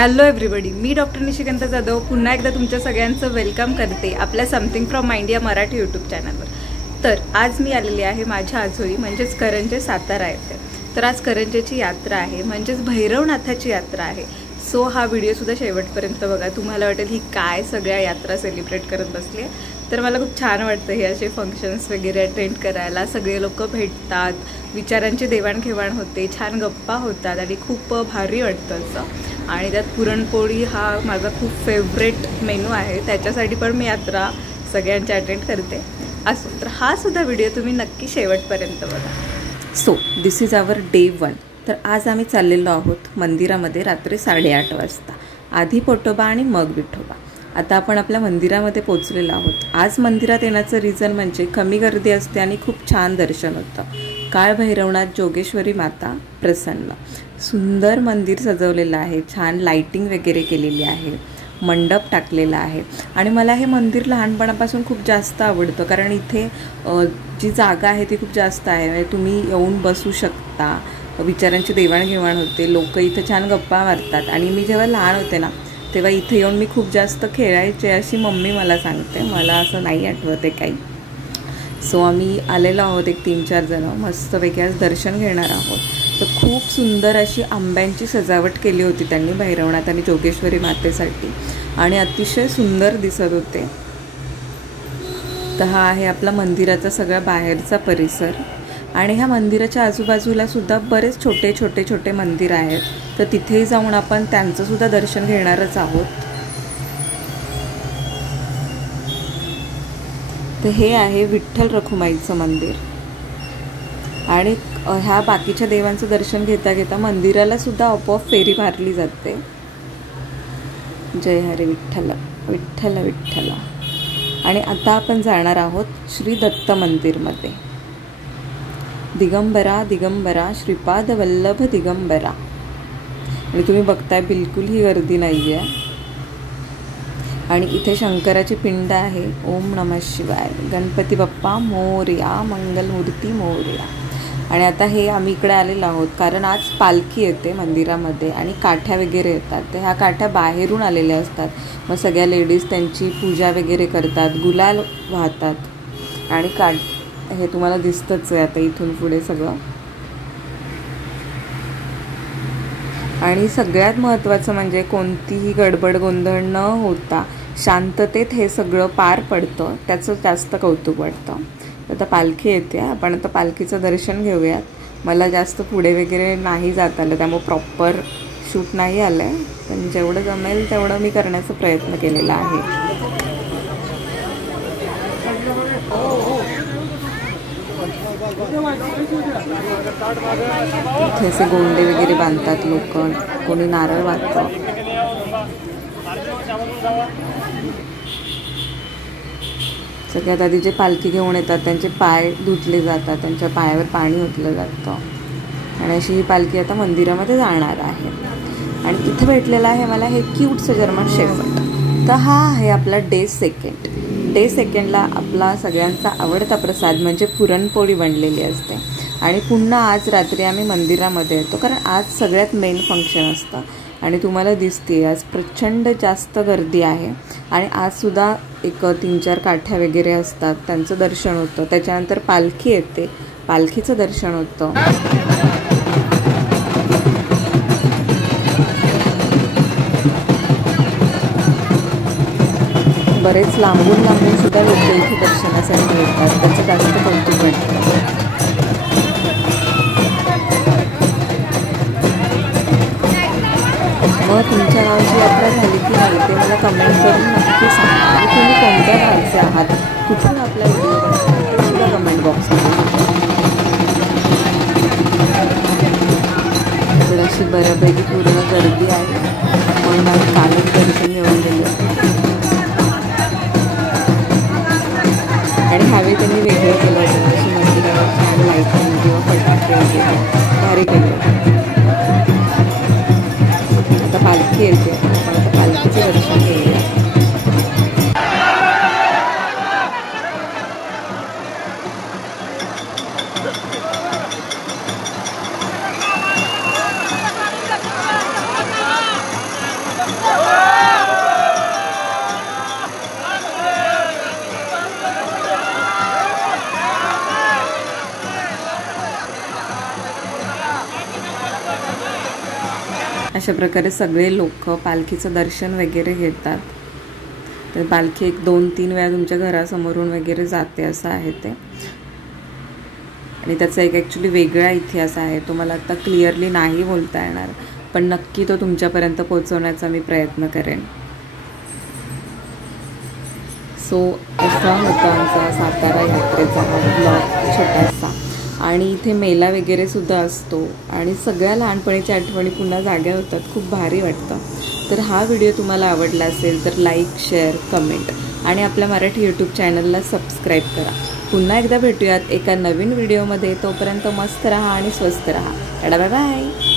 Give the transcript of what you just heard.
Hello everybody, मी doctor Nishikant Jadhav पुन्हा एकदा तुमच्या सगळ्यांचं वेलकम करते आपल्या something from India Marathi YouTube चॅनलवर। तर आज मी आलेली आहे माझ्या आजोळी म्हणजेच करंजे सातारा येथे। तर आज करंजेची यात्रा आहे म्हणजेच भैरवनाथाची यात्रा आहे। सो हा व्हिडिओसुद्धा शेवटपर्यंत बघा, तुम्हाला वाटेल ही काय सगळ्या यात्रा सेलिब्रेट करत बसली आहे। तर मला खूप छान वाटतं हे असे फंक्शन्स वगैरे अटेंड करायला, सगळे लोक भेटतात, विचारांची देवाणघेवाण होते, छान गप्पा होतात आणि खूप भारी वाटतं असं। आणि त्यात पुरणपोळी हा माझा खूप फेवरेट मेनू आहे, त्याच्यासाठी पण मी यात्रा सगळ्यांची अटेंड करते असो। तर हा सुद्धा व्हिडिओ तुम्ही नक्की शेवटपर्यंत बघा। So this is our day 1। तर आज आम्ही चाललेलो आहोत मंदिरामध्ये रात्री 8:30 वाजता। आधी पोटोबा आणि मग विठोबा। आता आपण आपल्या मंदिरामध्ये पोहोचलेलो आहोत। आज मंदिरात येण्याचं रिझन म्हणजे कमी गर्दी असते आणि खूप छान दर्शन होतं। काळ भैरवनाथ जोगेश्वरी माता प्रसन्न, सुंदर मंदिर सजवलेलं आहे, छान लाइटिंग वगैरे केलेली आहे, मंडप टाकलेला आहे। आणि मला हे मंदिर लहानपणापासून खूप जास्त आवडतं, कारण इथे जी जागा आहे ती खूप जास्त आहे, म्हणजे तुम्ही येऊन बसू शकता, विचारांची देवाणघेवाण होते, लोक इथे छान गप्पा मारतात। आणि मी जेव्हा लहान होते ना तेव्हा इथे येऊन मी खूप जास्त खेळायचे अशी मम्मी मला सांगते, मला असं नाही आठवत आहे काही। सो आम्ही आलेलो आहोत एक 3-4 जण, मस्तपैकी आज दर्शन घेणार आहोत। तर खूप सुंदर अशी आंब्यांची सजावट केली होती त्यांनी भैरवनाथ आणि जोगेश्वरी मातेसाठी, आणि अतिशय सुंदर दिसत होते। तर हा आहे आपला मंदिराचा सगळा बाहेरचा परिसर, आणि ह्या मंदिराच्या आजूबाजूला सुद्धा बरेच छोटे छोटे छोटे मंदिर आहेत, तर तिथेही जाऊन आपण त्यांचं सुद्धा दर्शन घेणारच आहोत। तर हे आहे विठ्ठल रखुमाईचं मंदिर, आणि ह्या बाकीच्या देवांचं दर्शन घेता घेता मंदिराला सुद्धा आपोआप फेरी मारली जाते। जय हरे विठ्ठल विठ्ठल विठ्ठल। आणि आता आपण जाणार आहोत श्री दत्त मंदिरमध्ये। दिगंबरा दिगंबरा श्रीपाद वल्लभ दिगंबरा। आणि तुम्ही बघताय बिलकुल ही गर्दी नाही आहे। आणि इथे शंकराची पिंड आहे। ओम नमः शिवाय, गणपती बाप्पा मोरया, मंगलमूर्ती मोरया। आणि आता हे आम्ही इकडे आलेलो आहोत कारण आज पालखी येते मंदिरामध्ये आणि काठ्या वगैरे येतात। तर ह्या काठ्या बाहेरून आलेल्या असतात, मग सगळ्या लेडीज त्यांची पूजा वगैरे करतात, गुलाल वाहतात, आणि हे तुम्हाला दिसतंच आहे आता इथून पुढे सगळं। आणि सगळ्यात महत्त्वाचं म्हणजे कोणतीही गडबड गोंधळ न होता शांततेत हे सगळं पार पडतं, त्याचं जास्त कौतुक वाटतं। आता पालखी येते, आपण आता पालखीचं दर्शन घेऊयात। मला जास्त पुढे वगैरे नाही जात आलं, त्यामुळे प्रॉपर शूट नाही आलं आहे, पण जेवढं जमेल तेवढं मी करण्याचा प्रयत्न केलेला आहे। इथे असे गोंडे वगैरे बांधतात लोक, कोणी नारळ वाहतं। सगळ्यात आधी जे पालखी घेऊन येतात त्यांचे पाय धुतले जातात, त्यांच्या पायावर पाणी ओतलं जातं, आणि अशी ही पालखी आता मंदिरामध्ये जाणार आहे। आणि इथे भेटलेला आहे मला हे क्यूटचं जर्मन शेफर्ड। तर हा आहे आपला डे 2। डे 2ला आपला सगळ्यांचा आवडता प्रसाद म्हणजे पुरणपोळी बनलेली असते। आणि पुन्हा आज रात्री आम्ही मंदिरामध्ये येतो, कारण आज सगळ्यात मेन फंक्शन असतं। आणि तुम्हाला दिसते आज प्रचंड जास्त गर्दी आहे, आणि आजसुद्धा एक 3-4 काठ्या वगैरे असतात, त्यांचं दर्शन होतं। त्याच्यानंतर पालखी येते, पालखीचं दर्शन होतं। बरेच लांबून लांबून सुद्धा लोक इथे दर्शनासाठी येतात, त्याचं जास्त कौतुक वाटतं। मग तुमच्या गावची यात्रा झाली की नाही ते मला कमेंट करून नक्की सांगा, आणि तुम्ही कोणत्या गावचे आहात, कुठून आपला व्हिडिओ बघता ते सुद्धा कमेंट बॉक्समध्ये। तर अशी बऱ्यापैकी पूर्ण गर्दी आहे, म्हणून आम्ही कालच दर्शन घेऊन गेलो। आणि ह्यावेळी त्यांनी वेगळं केलं होतं, अशी मंदिरावर छान लाईटिंग किंवा फटाके वगैरे भारी केले होते। आता पालखी येते, आपण आता पालखीचं दर्शन घेऊया। अशा प्रकारे सगळे लोक पालखीचं दर्शन वगैरे घेतात. तर पालखी 1-2-3 वेळा तुमच्या घरासमोरून वगैरे जाते असं आहे ते. आणि त्याचा एक ॲक्च्युली वेगळा इतिहास आहे, तो मला आता क्लिअरली नाही बोलता येणार, पण नक्की तो तुमच्यापर्यंत पोहोचवण्याचा मी प्रयत्न करेन. सो असा होता आमचा सातारा यात्रेचा ब्लॉग छोटासा. आणि इथे मेला वगैरे सुद्धा असतो आणि सगळ्या लहानपणीच्या आठवणी पुन्हा जाग्या होतात. खूप भारी वाटतं. तर हा व्हिडिओ तुम्हाला आवडला असेल तर लाईक, शेअर, कमेंट आणि आपल्या मराठी यूट्यूब चॅनलला सबस्क्राईब करा. पुन्हा एकदा भेटूयात एका नवीन व्हिडिओमध्ये. तोपर्यंत मस्त राहा आणि स्वस्त राहा. Bye bye.